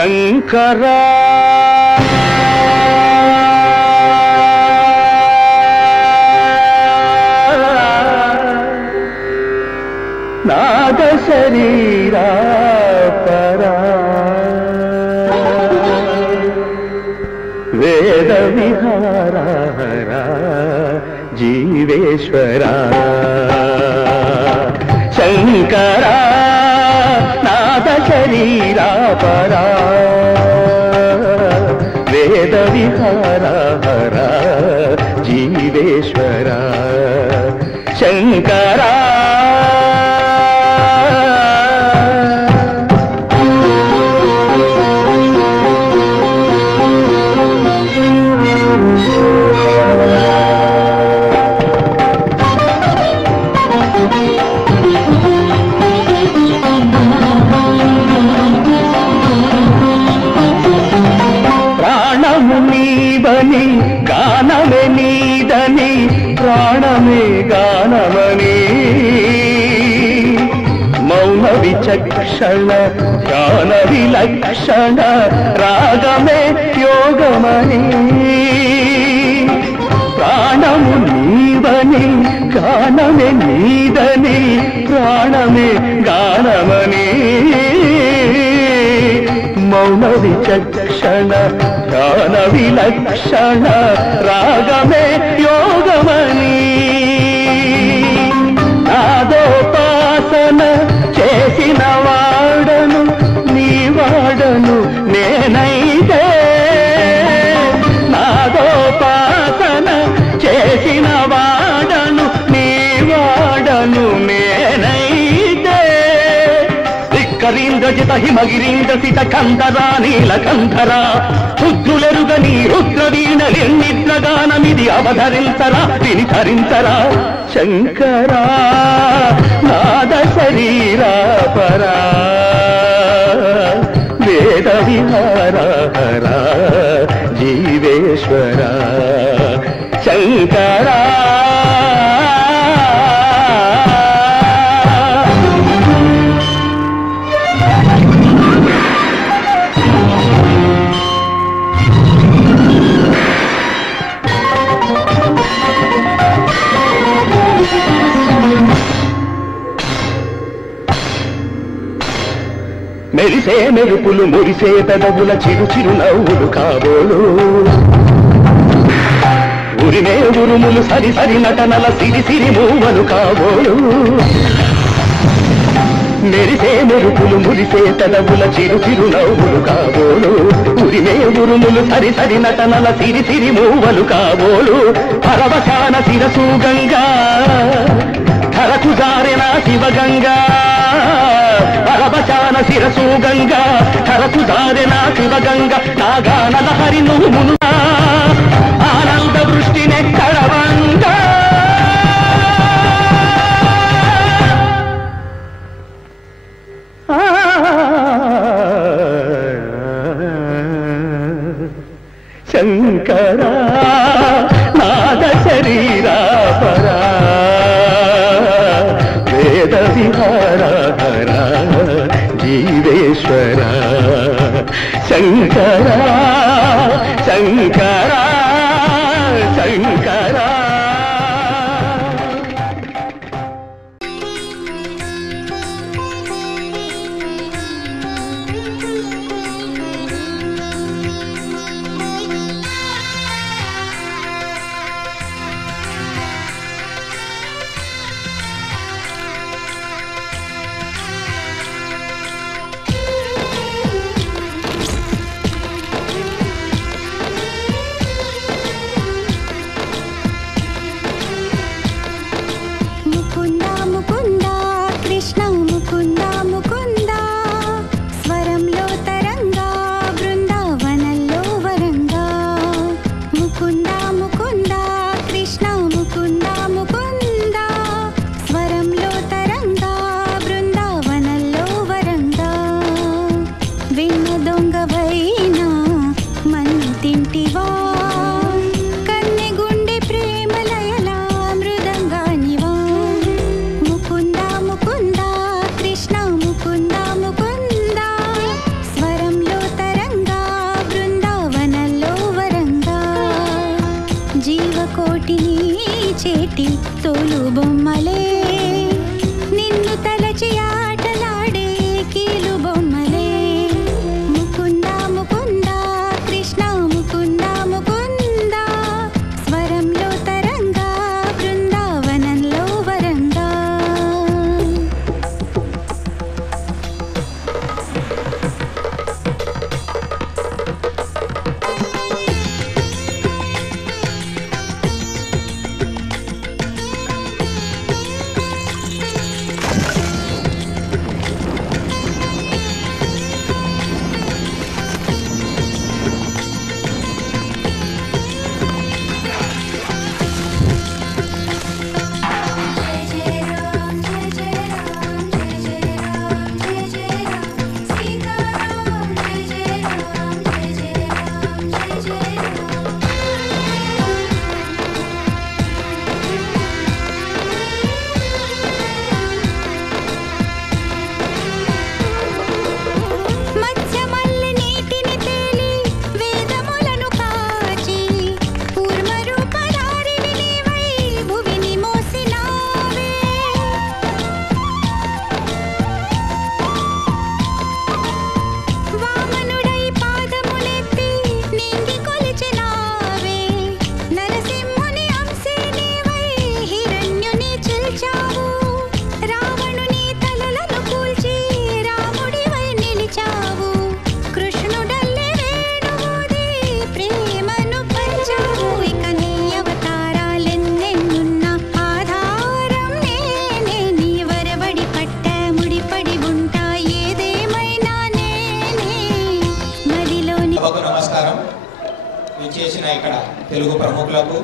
శంకరా నాద శరీరా పరా వేద విహారా జీవేశ్వరా శంకరా నాద శరీరా పరా వేద విహారా జీవేశ్వరా శంకరా గానమే నీదని ప్రాణమే గానమని మౌన విచక్షణ ధ్యాన విలక్షణ రాగమే యోగమని ప్రాణము నీవని గానమే నీదని ప్రాణమే గానమని మౌన విచక్షణ ధ్యాన విలక్షణ రాగమే యోగమని నాదోపాసన చేసిన వాడను నీ వాడను నేనైతే నాదోపాసన చేసిన వాడను నీ వాడను నేనైతే ధిక్కరీంద్రజిత హిమగిరీంద్ర సిత కంధరా నీలకంధరా రుద్రులెరుగని రుద్రవీణలెన్నిద్రగానమిది అవధరించరా విని ధరించరా శంకరా నాద శరీరా పరా వేద విహారా జీవేశ్వరా శంకరా మెరిసే మెరుపులు మురిసే పెదవుల చిరు చిరు నవ్వులు కాబోలు ఉరిమే ఉరుములు సరి సరి నటనల సిరి సిరి మూవలు కాబోలు మెరిసే మెరుపులు మురిసే పెదవుల చిరు చిరు నవ్వులు కాబోలు ఉరిమే ఉరుములు సరి సరి నటనల సిరి సిరి మూవలు కాబోలు పరవశాన శిరసు గంగా ధరకు జారిన శివగంగా పరవశాన శిరసు గంగా ధరకు జారిన శివగంగా నాగానల హరి నువ్వు మునుగా ఆనంద వృష్టినే కడవంగా శంకరా నాద శరీరా పరా వేద విహారా జీవేశ్వరా శంకరా శంకరా శంకరా నాటి తోలు బొమ్మలే, నిన్ను తలచి ఆటలాడే కీలు బొమ్మలే. ముకుంద ముకుంద కృష్ణ ముకుంద ముకుంద, స్వరంలో తరంగా బృందావనంలో వరంగా. నమస్కారం. విచ్చేసిన ఇక్కడ తెలుగు ప్రముఖులకు,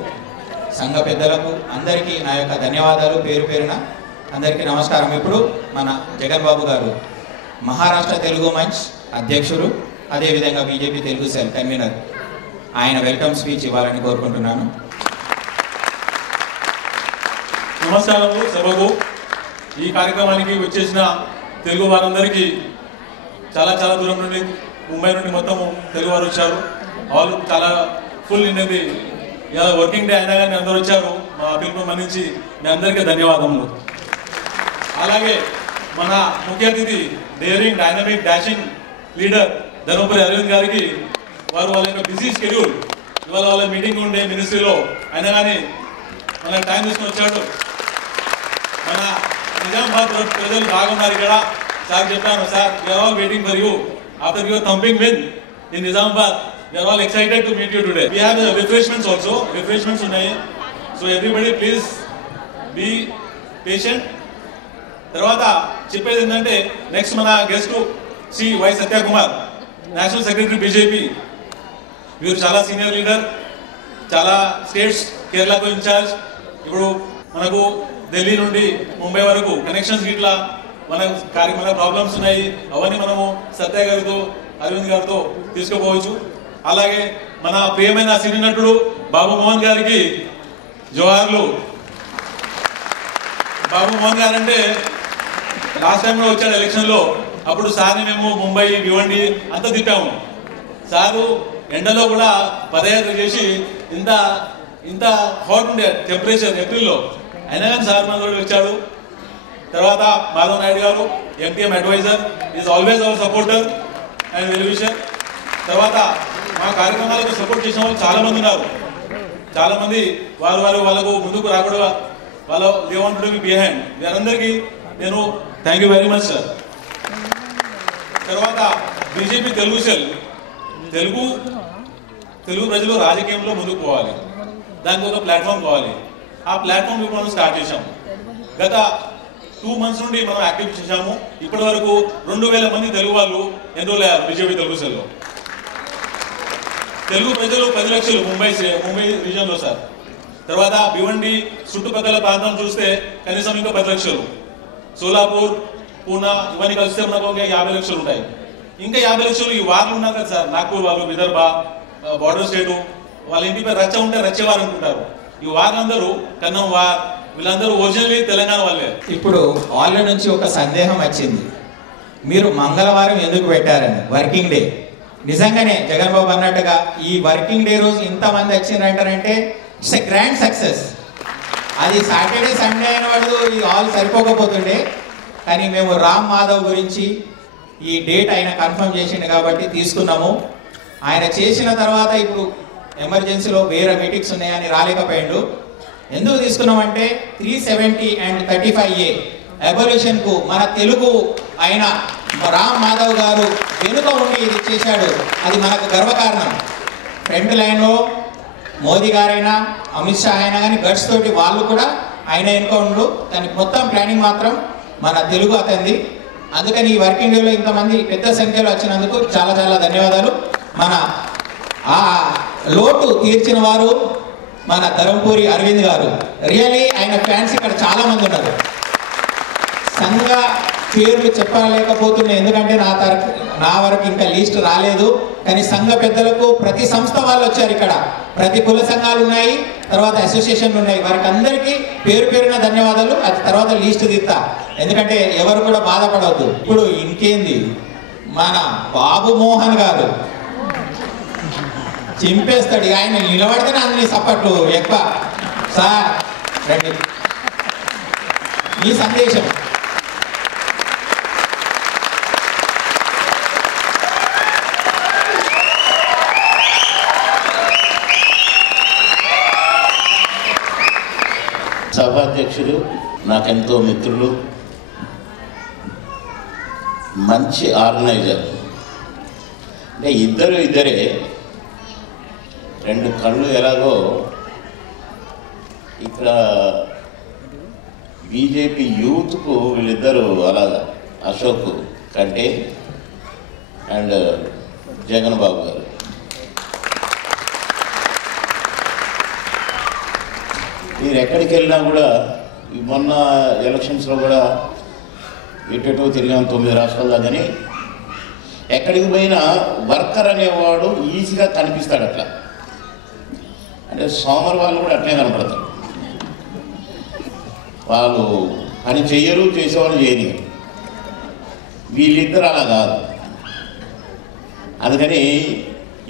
సంఘ పెద్దలకు అందరికీ నా యొక్క ధన్యవాదాలు. పేరు పేరున అందరికీ నమస్కారం. ఇప్పుడు మన జగన్ బాబు గారు మహారాష్ట్ర తెలుగు మంచ్ అధ్యక్షులు, అదేవిధంగా బీజేపీ తెలుగు సెల్ కన్వీనర్, ఆయన వెల్కమ్ స్పీచ్ ఇవ్వాలని కోరుకుంటున్నాను. నమస్కారము సభకు. ఈ కార్యక్రమానికి వచ్చేసిన తెలుగు వారందరికీ చాలా చాలా దూరం నుండి, ముంబై నుండి మొత్తము తెలుగు వారు వచ్చారు. వాళ్ళు చాలా ఫుల్ నిన్నది ఇలా వర్కింగ్ డే అయినా కానీ అందరూ వచ్చారు. మా పిలుపు మన్నించి మీ అందరికీ ధన్యవాదములు. అలాగే మన ముఖ్య అతిథి, daring dynamic dashing leader Dharmapuri Arvind గారికి, వారు వాళ్ళ యొక్క బిజీ షెడ్యూల్, ఇవాళ వాళ్ళ మీటింగ్ ఉండే మినిస్ట్రీలో అయినా కానీ మన టైం తీసుకుని వచ్చాడు. మన నిజామాబాద్ ప్రజలు బాగున్నారు. ఇక్కడ సార్ చెప్పాను, sir we are all waiting for you after your thumping win in Nizamabad. We are all excited to meet you today. We have refreshments also. Refreshments ఉన్నాయి. So everybody please be patient. తర్వాత చెప్పేది ఏంటంటే, నెక్స్ట్ మన guest Shri Y Satyakumar, national secretary BJP. వీరు చాలా senior leader, చాలా states, కేరళకు incharge. ఇప్పుడు మనకు ఢిల్లీ నుండి ముంబై వరకు కనెక్షన్స్ ఇట్లా మన ప్రాబ్లమ్స్ ఉన్నాయి. అవన్నీ మనము సత్య గారితో, అరవింద్ గారితో తీసుకుపోవచ్చు. అలాగే మన ప్రియమైన సినీ నటుడు బాబు మోహన్ గారికి జోహార్లు. బాబు మోహన్ గారు అంటే లాస్ట్ టైం కూడా వచ్చాడు ఎలక్షన్లో. అప్పుడు సార్ని మేము ముంబై, భివండి అంతా తిప్పాము. సారు ఎండలో కూడా పదయాత్ర చేసి ఇంత హాట్ ఉండే టెంపరేచర్ ఏప్రిల్లో, అయినా కానీ సార్ మన తోటి వచ్చాడు. తర్వాత మాధవ్ నాయుడు గారు, MTM advisor, is always our supporter and well wisher. తర్వాత మా కార్యక్రమాలకు సపోర్ట్ చేసిన వాళ్ళు చాలా మంది ఉన్నారు. చాలా మంది వాళ్ళకు ముందుకు రాకూడదు, వాళ్ళు they want to be behind. వీరందరికీ నేను thank you very much sir. తర్వాత బీజేపీ తెలుగు సెల్, తెలుగు ప్రజలు రాజకీయంలో ముందుకు పోవాలి, దానికి ఒక ప్లాట్ఫామ్ కావాలి. ఆ ప్లాట్ఫామ్ ఇప్పుడు మనం స్టార్ట్ చేశాము. గత 2 months నుండి మనం యాక్టివ్ చేశాము. ఇప్పటి వరకు 2000 మంది తెలుగు వాళ్ళు ఎన్రోల్ అయ్యారు బీజేపీ తెలుగు సెల్లో. తెలుగు ప్రజలు 10 లక్షలు ముంబై రీజన్లో సార్. తర్వాత భివండి చుట్టుపక్కల ప్రాంతం చూస్తే కనీసం ఇంకా 10 లక్షలు. సోలాపూర్, పూనా ఇవన్నీ కలిస్తే మనకు 50 లక్షలు ఉంటాయి. ఇంకా 50 లక్షలు ఈ వార్లు ఉన్నారు కదా సార్, నాగ్పూర్ వాళ్ళు, విదర్భ, బార్డర్ స్టేటు, వాళ్ళ ఇంటి పేరు రచ్చ ఉంటే రచ్చేవారు అనుకుంటారు. ఈ వారందరూ కన్నం వార్, వీళ్ళందరూ ఒరిజినల్లీ తెలంగాణ వాళ్ళే. ఇప్పుడు వాళ్ళ నుంచి ఒక సందేహం వచ్చింది, మీరు మంగళవారం ఎందుకు పెట్టారని, వర్కింగ్ డే. నిజంగానే జగన్ బాబు అన్నట్టుగా ఈ వర్కింగ్ డే రోజు ఇంతమంది వచ్చిందంటారంటే ఇట్స్ ఎ గ్రాండ్ సక్సెస్. అది సాటర్డే సండే అయిన వాళ్ళు ఈ హాల్ సరిపోకపోతుండే, కానీ మేము రామ్ మాధవ్ గురించి ఈ డేట్ ఆయన కన్ఫర్మ్ చేసిండు కాబట్టి తీసుకున్నాము. ఆయన చేసిన తర్వాత ఇప్పుడు ఎమర్జెన్సీలో వేరే మీటింగ్స్ ఉన్నాయని రాలేకపోయిండు. ఎందుకు తీసుకున్నామంటే 370 and 35A అబొల్యూషన్కు మన తెలుగు అయిన రామ్ మాధవ్ గారు వెనుక ఉండి ఇది చేశాడు. అది మనకు గర్వకారణం. ఫ్రంట్ లైన్లో మోదీ గారైనా అమిత్ షా అయినా కానీ గట్స్ తోటి వాళ్ళు కూడా ఆయన వెనుక ఉండు, కానీ మొత్తం ప్లానింగ్ మాత్రం మన తెలుగు అతనిది. అందుకని ఈ వర్కింగ్ డేలో ఇంతమంది పెద్ద సంఖ్యలో వచ్చినందుకు చాలా చాలా ధన్యవాదాలు. మన ఆ లోటు తీర్చిన వారు మన ధరంపూరి అరవింద్ గారు. రియల్లీ ఆయన ఫ్యాన్స్ ఇక్కడ చాలా మంది ఉన్నారు. సంఘ పేర్లు చెప్పలేకపోతున్నాయి ఎందుకంటే నా వరకు ఇంకా లిస్ట్ రాలేదు, కానీ సంఘ పెద్దలకు ప్రతి సంస్థ వాళ్ళు వచ్చారు. ఇక్కడ ప్రతి కుల సంఘాలు ఉన్నాయి, తర్వాత అసోసియేషన్లు ఉన్నాయి. వారికి అందరికీ పేరు పేరున ధన్యవాదాలు. అది తర్వాత లిస్ట్ తీస్తా, ఎందుకంటే ఎవరు కూడా బాధపడవద్దు. ఇప్పుడు ఇంకేంది, మన బాబు మోహన్ గారు చింపేస్తాడు. ఆయన నిలబడితేనే అన్ని సపోర్ట్లు ఎక్కువ. సార్ రండి, మీ సందేశం. సభాధ్యక్షులు, నాకెంతో మిత్రులు, మంచి ఆర్గనైజర్. అంటే ఇద్దరే రెండు కళ్ళు ఎలాగో ఇక్కడ బీజేపీ యూత్కు వీళ్ళిద్దరూ అలాగా, అశోక్ కంటే అండ్ జగన్ బాబు గారు. మీరు ఎక్కడికి వెళ్ళినా కూడా, మొన్న ఎలక్షన్స్లో కూడా ఇటు తిరిగాం 9 రాష్ట్రాల దాకాని, ఎక్కడికి పోయినా వర్కర్ అనేవాడు ఈజీగా కనిపిస్తాడు. అట్లా అంటే సోమర్ వాళ్ళు కూడా అట్లే కనపడతారు. వాళ్ళు పని చెయ్యరు, చేసేవాళ్ళు చేయని. వీళ్ళిద్దరు అలా కాదు. అందుకని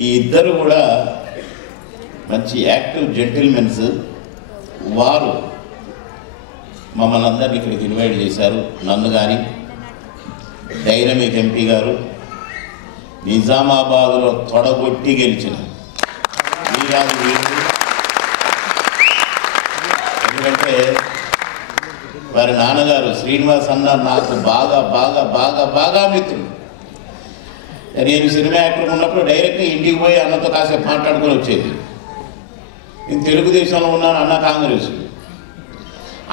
ఈ ఇద్దరు కూడా మంచి యాక్టివ్ జెంటిల్మెన్స్. వారు మమ్మల్ని అందరినీ ఇక్కడికి ఇన్వైట్ చేశారు. నన్ను కానీ డైనమిక్ ఎంపీ గారు, నిజామాబాద్లో తొడగొట్టి గెలిచిన వీరాజు వీరు. ఎందుకంటే వారి నాన్నగారు శ్రీనివాస్ అన్న నాకు బాగా బాగా బాగా బాగా మిత్రుడు. నేను సినిమా యాక్టర్ ఉన్నప్పుడు డైరెక్ట్గా ఇంటికి పోయి అన్నతో కాసేపు మాట్లాడుకొని వచ్చేది. నేను తెలుగుదేశంలో ఉన్నాను, అన్న కాంగ్రెస్.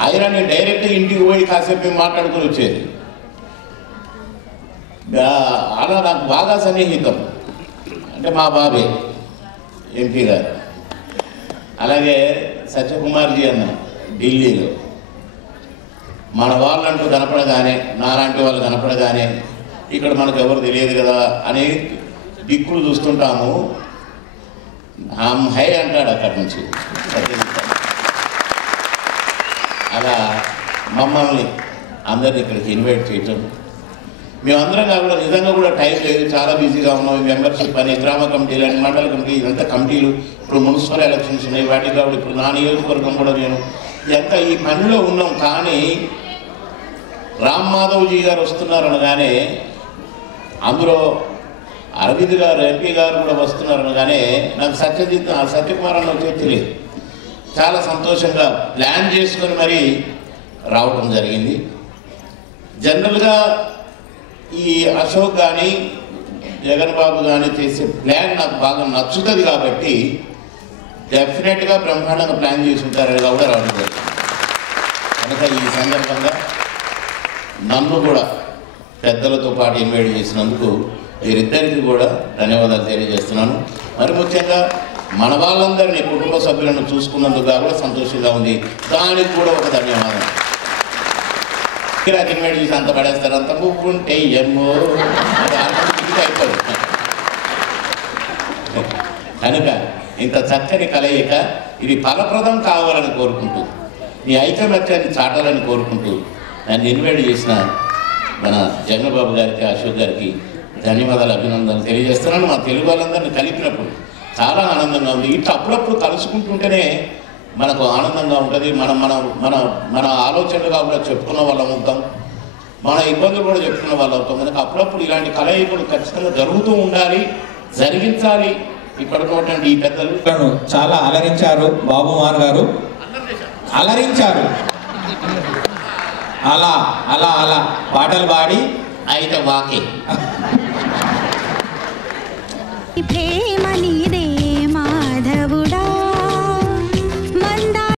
అయినా నేను డైరెక్ట్గా ఇంటికి పోయి కాసేపు మాట్లాడుకొని వచ్చేది. అలా నాకు బాగా సన్నిహితం. అంటే మా బాబే ఎంపీ గారు. అలాగే సత్యకుమార్జీ అన్న ఢిల్లీలో మన వాళ్ళంటూ కనపడగానే, నాలాంటి వాళ్ళు కనపడగానే ఇక్కడ మనకు ఎవరు తెలియదు కదా అని దిక్కులు చూస్తుంటాము. హై అంటాడు అక్కడి నుంచి. అలా మమ్మల్ని అందరినీ ఇక్కడికి ఇన్వైట్ చేయటం, మేమందరం కూడా నిజంగా కూడా టైం లేదు, చాలా బిజీగా ఉన్నాం. మెంబర్షిప్ అని, గ్రామ కమిటీలు అని, మండల కమిటీ, ఇదంతా కమిటీలు. ఇప్పుడు మున్సిపల్ ఎలక్షన్స్ ఉన్నాయి, వాటికి కాబట్టి ఇప్పుడు నా నియోజకవర్గం కూడా నేను ఎంత ఈ పనిలో ఉన్నాం. కానీ రామ్ మాధవ్జీ గారు వస్తున్నారు అనగానే, అందులో అరవింద్ గారు ఎంపీ గారు కూడా వస్తున్నారు అనగానే నాకు సత్యకుమార్ అన్న వచ్చే తెలియదు. చాలా సంతోషంగా ప్లాన్ చేసుకొని మరీ రావడం జరిగింది. జనరల్గా ఈ అశోక్ కానీ జగన్ బాబు కానీ చేసే ప్లాన్ నాకు బాగా నచ్చుతుంది కాబట్టి డెఫినెట్గా బ్రహ్మాండంగా ప్లాన్ చేసి ఉంటారని కూడా రావడం జరిగింది. కనుక ఈ సందర్భంగా నన్ను కూడా పెద్దలతో పాటు ఇన్వైట్ చేసినందుకు వీరిద్దరికీ కూడా ధన్యవాదాలు తెలియజేస్తున్నాను. మరి ముఖ్యంగా మన వాళ్ళందరినీ, కుటుంబ సభ్యులను చూసుకున్నందుకు కూడా సంతోషంగా ఉంది. దానికి కూడా ఒక ధన్యవాదాలు. ఇన్వైట్ చేసి అంత పడేస్తారు, అంత పువ్వు ఉంటే ఏమో అయిపోదు. కనుక ఇంత చక్కని కలయిక ఇది ఫలప్రదం కావాలని కోరుకుంటూ, మీ ఐకమత్యాన్ని చాటాలని కోరుకుంటూ నన్ను ఇన్వైట్ చేసిన మన జగన్బాబు గారికి, అశోక్ గారికి ధన్యవాదాలు, అభినందనలు తెలియజేస్తున్నాను. మా తెలుగు వాళ్ళందరినీ కలిపినప్పుడు చాలా ఆనందంగా ఉంది. ఇట్లా అప్పుడప్పుడు కలుసుకుంటుంటేనే మనకు ఆనందంగా ఉంటుంది. మనం మన మన మన ఆలోచనలుగా కూడా చెప్పుకున్న వాళ్ళం అవుతాం, మన ఇబ్బందులు కూడా చెప్పుకున్న వాళ్ళు అవుతాం. కనుక అప్పుడప్పుడు ఇలాంటి కలయికలు ఖచ్చితంగా జరుగుతూ ఉండాలి, జరిగించాలి. ఇక్కడ ఉన్నటువంటి ఈ పెద్దలు చాలా అలరించారు. బాబుమార్ గారు అలరించారు. అలా అలా అలా పాటలు పాడి అయితే వాకే ప్రేమ నీద